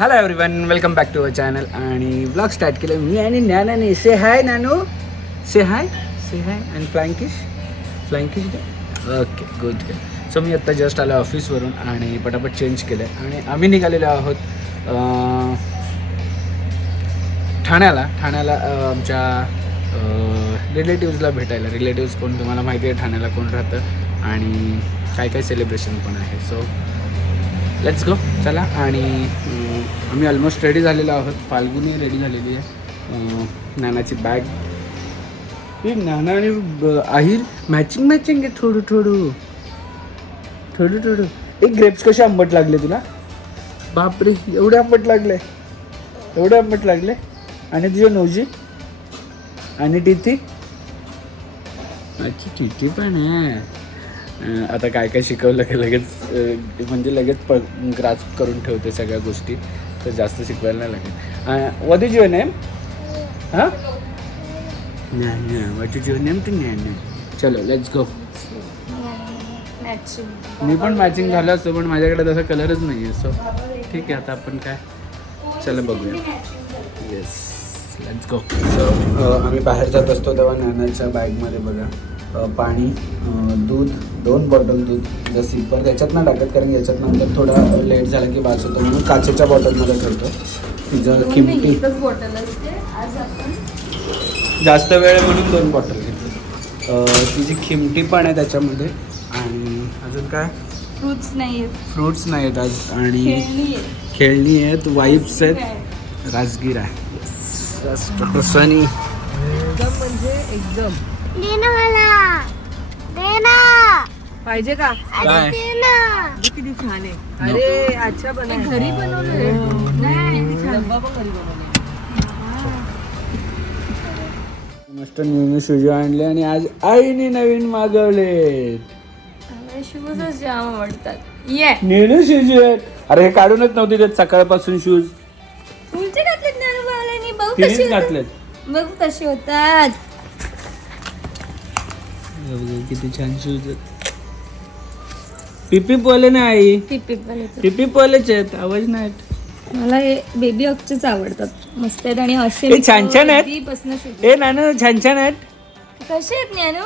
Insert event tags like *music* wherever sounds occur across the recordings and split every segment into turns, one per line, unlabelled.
hello everyone welcome back to our channel आणि blog start केलं मी आणि ज्ञानाने say hi Nanu. Say hi say hi and फ्लँकिश फ्लँकिश okay good good so मी आत्ता जस्ट आलो ऑफिसवरून आणि पटापट चेंज केलं आहे आणि आम्ही निघालेलो आहोत ठाण्याला. ठाण्याला आमच्या रिलेटिव्हजला भेटायला. रिलेटिव्ज कोण तुम्हाला माहिती आहे ठाण्याला कोण राहतं? आणि काय काय सेलिब्रेशन पण आहे. सो लेट्स गो चला आणि आम्ही ऑलमोस्ट रेडी झालेलो आहोत. फाल्गुनी रेडी झालेली आहे. नानाची बॅग ही नाना आणि आहिर मॅचिंग मॅचिंग आहे थोडू थोडू. थोडू थोडू. एक ग्रेप्स कसे आंबट लागले तुला? बापरे एवढे आंबट लागले. एवढे आंबट लागले. आणि तुझे नवजी? आणि टिथी अच्छा टिथी पण आहे. आता काय काय शिकवलं की लगेच म्हणजे लगेच प ग्रास करून ठेवते सगळ्या गोष्टी. तर जास्त शिकवायला नाही लागेल वॉट इज युअर नेम हां नाही वॉट इज युअर नेम टू नाही चलो लेट्स गो मी पण मॅचिंग झालं असतो पण माझ्याकडे तसा कलरच नाही आहे सो ठीक आहे आता आपण काय? चला बघूया. येस लेट्स गो सो आम्ही बाहेर जात असतो तेव्हा नानाच्या बॅगमध्ये बघा. पाणी दूध दोन बॉटल दूध द सिपर त्याच्यात ना टाकत कारण याच्यात नंतर थोडा लेट झाला की वास होतो म्हणून काचेच्या बॉटलमध्ये ठेवतो. तिचं किमती जास्त वेळ म्हणून दोन बॉटल घेतली. तिची खिमटी पण आहे त्याच्यामध्ये आणि अजून काय?
फ्रुट्स नाही
फ्रुट्स नाही आहेत आज आणि
खेळणी आहे
खेळणी आहेत वाईप्स आहेत. राजगीर आहे.
म्हणजे एकदम.
दे ना मला. दे ना
पाहिजे का?
काय?
दे ना
हे किती छान आहे. अरे अच्छा बनव
घरी बनवलं नाही
बनवले
मस्त न्यू शूज आणले आणि आज आईने नवीन मागवले.
आम्हाला शूजच जाम आवडतात ये.
न्यू शूज आहेत. अरे हे काढूनच नव्हते देत सकाळपासून शूज.
तुमचे घातलेत ज्ञानूबावल्यानी बघू
तिनेच
कशी होतात?
घातलेत.
बघू कशी होतात?
किती छान शूज आहेत पिपी पोले ना आई.
पिपी पण
पिपी पोलेच आहेत आवाज नाही
मला हे बेबी अक्षच आवडतात मस्त आहेत आणि असे
हे छान छान आहेत. ए नानू छान छान आहेत.
कसे आहेत ज्ञानू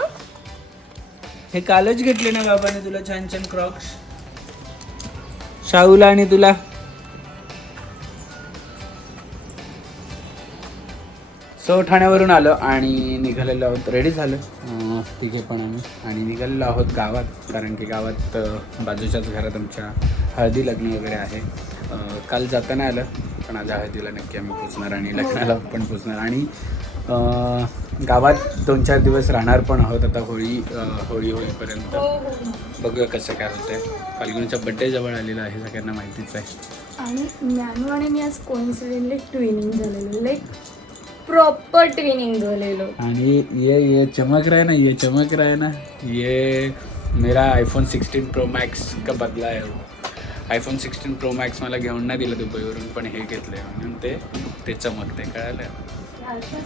हे कालच घेतले ना बाबाने तुला छान छान क्रॉक्स शाहूला आणि तुला. सो ठाण्यावरून आलो आणि निघालेलो आहोत. रेडी झालं. तिघे पण आम्ही. आणि निघालेलो आहोत गावात कारण की गावात बाजूच्याच घरात आमच्या हळदी लग्न वगैरे आहे. काल जाताना आलं पण आज हळदीला नक्की आम्ही पोचणार आणि लग्नाला पण पोचणार आणि गावात दोन चार दिवस राहणार पण आहोत. आता होळी होळी होईपर्यंत. बघूया कसं काय होतंय. फाल्गुनीचा बड्डे जवळ आलेला आहे सगळ्यांना माहितीच आहे.
आणि ज्ञानू आणि मी आज कोइन्सिडेंटली ट्विनिंग झालेलो. लाईक प्रॉपर ट्विनिंग झालेलो.
आणि ये ये चमक रहा है ना ये चमक रहा है ना ये मेरा आईफोन सिक्स्टीन प्रो मॅक्स का बदला आहे आयफोन सिक्स्टीन प्रो मॅक्स मला घेऊन नाही दिलं दुबईवरून पण हे घेतलंय म्हणून ते ते चमकते कळालं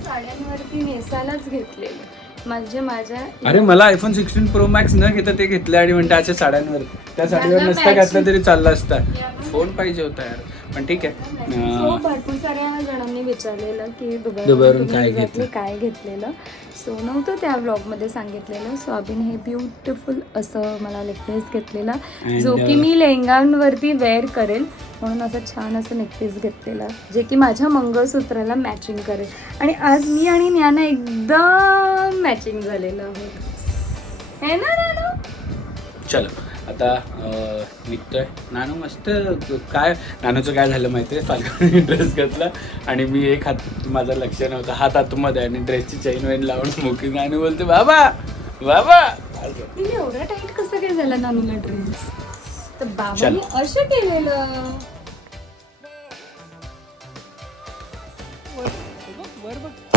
साड्यांवरती नेसायलाच घेतलेले. म्हणजे माझ्या
अरे मला आयफोन सिक्स्टीन प्रो मॅक्स न घेता ते घेतले आणि म्हणते अशा साड्यांवर. त्या साडीवर
त्यांना
नसता घातला तरी चालला असता. फोन पाहिजे होता यार. पण ठीक आहे. अं,
भरपूर साऱ्या जणांनी विचारलेलं की
दुबईवरून
दुबईवरून
काय
काय
घेतलं?
काय घेतलेलं? सो नव्हतं त्या ब्लॉगमध्ये सांगितलेलं. सो अभिन हे ब्युटिफुल असं मला नेकलेस घेतलेला. जो की
uh,
मी लेहंगांवरती वेअर करेल म्हणून असं छान असं नेकलेस घेतलेला जे की माझ्या मंगळसूत्राला मॅचिंग करेल. आणि आज मी आणि ज्ञाना एकदम मॅचिंग झालेलं आहोत. हे ना?
चलो. आता निघतोय. नानू मस्त काय नानूचं काय झालं माहिती आहे फाल्गुनी ड्रेस घातला आणि मी एक हात माझं लक्ष नव्हतं. हात आतमध्ये आणि ड्रेसची चैन वैन लावून मोकळी. नानू बोलते बाबा बाबा.
एवढा टाईट कसं काय झाला नानूला ड्रेस तर असं केलेलं.
वर बघ.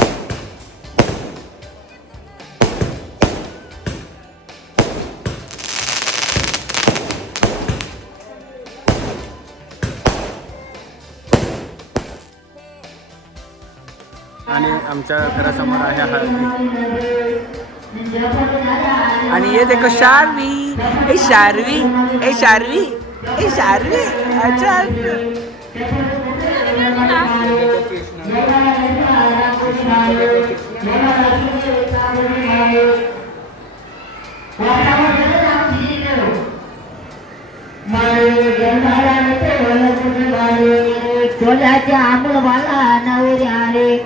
आणि आमच्या घरासमोर आहे हळदी. आणि ये देखो शार्वी. ए शार्वी ए शार्वी ए शार्वी. अच्छा
तोल्याच्या आंबळवाला नवऱ्या रे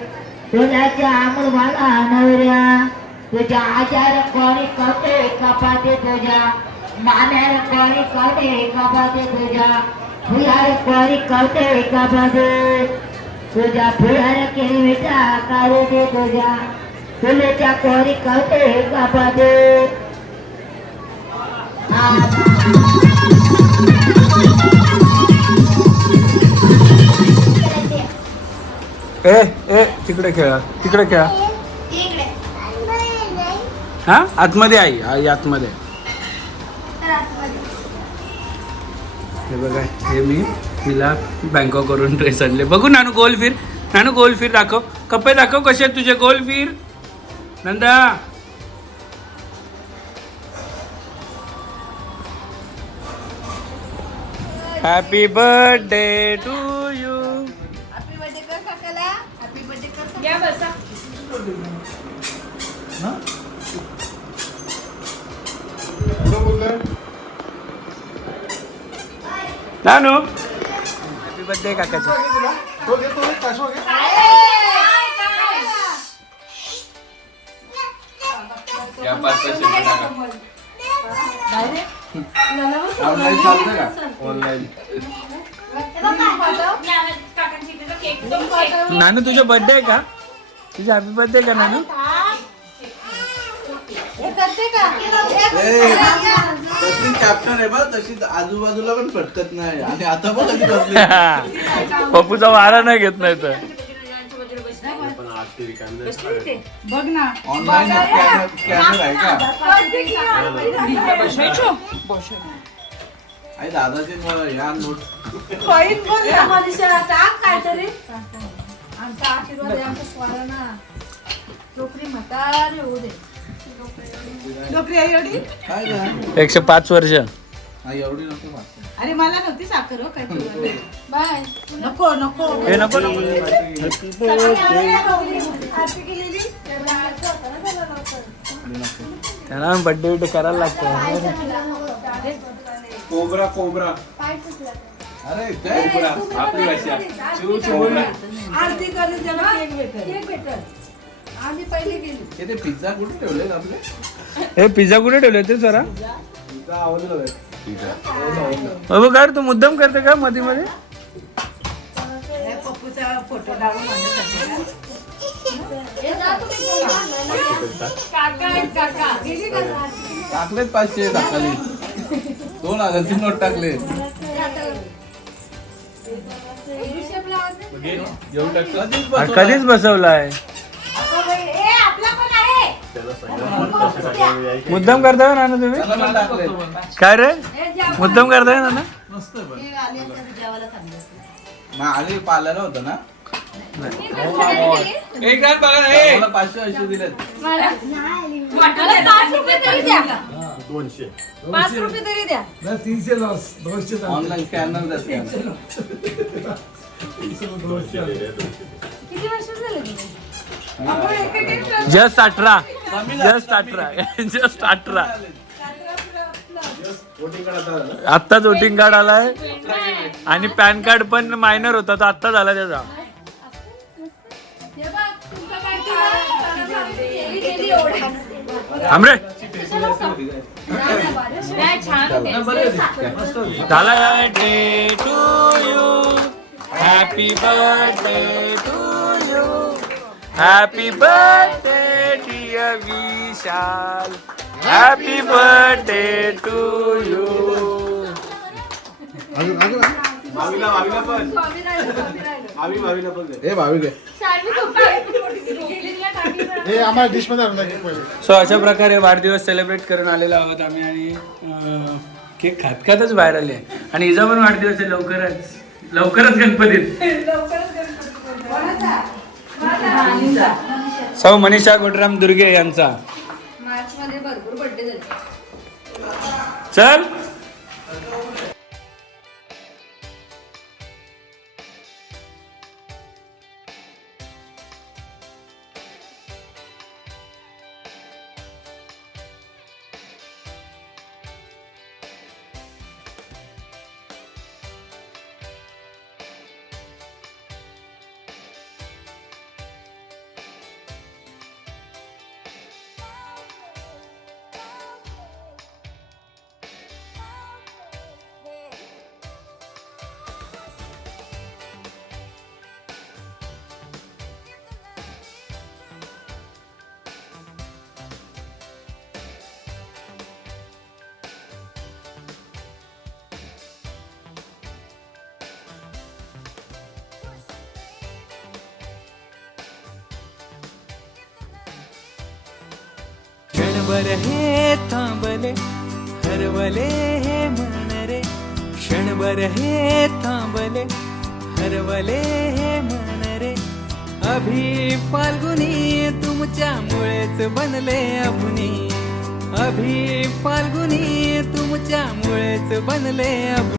तोल्याच्या आंबळवाला नवऱ्या तुझ्या आजार कोणी करते कपाते तुझ्या? माम्यार कोणी करते कपाते तुझ्या? फुलार कोणी करते कपाते? तुझ्या फुलार केली मिठा काढू दे तुझ्या? तुलेच्या कोणी करते कपाते?
ए ए तिकडे खेळा तिकडे खेळा. हा? आतमध्ये आई आई आतमध्ये. हे बघा हे मी तिला बँकॉक करून ड्रेस आणले. बघू नानू गोल फिर. नानू गोल फिर दाखव. कपडे दाखव कसे आहेत तुझे गोल फिर. Nanda. Happy birthday to you
या बसा.
नानू? हॅपी बर्थडे काकाचे नानू तुझा बर्थडे आहे का? तुझा हॅपी बर्थडे का नानू?
कॅप्टन आहे बा तशी आजूबाजूला पण फटकत नाही. आणि आता पण बसली. *laughs*
पप्पूचा वारा नाही घेत नाही तर.
ऑनलाईन स्कॅनर आहे. का? आई दादाचे मला या नोट
नोकरी आहे एवढी?
काय गं?
एकशे पाच वर्ष.
एवढी नको.
अरे मला नव्हती साखर हो काय बाय. नको नको.
हे नको नको. त्याला बर्थडे करायला लागतं.
Cobra cobra.
आपली भाषा.
आरती करून त्याला केक भेटेल. केक भेटेल. आम्ही पहिले गेली.
हे ते पिझ्झा कुठे ठेवले आपले?
हे पिझ्झा कुठे ठेवले ते जरा?
पिझ्झा? आवडलं
काय तू मुद्दाम करते का मध्ये मध्ये
हे पप्पूचा फोटो
टाकलेत पाचशे टाकले. दोन हजारची नोट टाकले. कधीच बसवलाय.
कधीच बसवलाय. मुद्दाम करताय ना ना तुम्ही? काय रे? मुद्दाम करताय ना ना
आधी पाल्याला होतं ना.
एक रात बघा ना, ए.
मला पाचशे दिलेत.
पाच रुपये तरी द्या. रुपये तरी द्या.
ऑनलाईन स्कॅनर द्या स्कॅनर
किती वर्ष झाले तुम्ही *laughs*
जस्ट अठरा. जस्ट अठरा. जस्ट अठरा. आत्ताच वोटिंग कार्ड आलाय. आणि पॅन कार्ड पण मायनर होता तर आत्ता झाला त्याचा. थांब रे. झाला birthday to you happy birthday to you happy birthday dear Vishal happy birthday to you
भावीला भावीला पण
स्वामी राहिलं स्वामी राहिलं
भावी भावीला पण भावी घे
हे आम्हाला डिशमध्ये आणून द्या पहिले.
सो अशा प्रकारे वाढदिवस सेलिब्रेट करून आलेलो आहोत आम्ही आणि अं, केक खात खातच बाहेर आले आणि हिचा पण वाढदिवस आहे लवकरच. लवकरच गणपतीत. सौ मनीषा गोटराम दुर्गे यांचा.
मार्च मध्ये भरपूर बर्थडे झाले.
चल.
क्षणभर हे थांबले. हरवले हे मन रे. क्षणभर हे थांबले. हरवले हे मन रे. अभि फाल्गुनी तुमच्यामुळेच बनले अभुनी. अभि फाल्गुनी तुमच्यामुळेच बनले अभु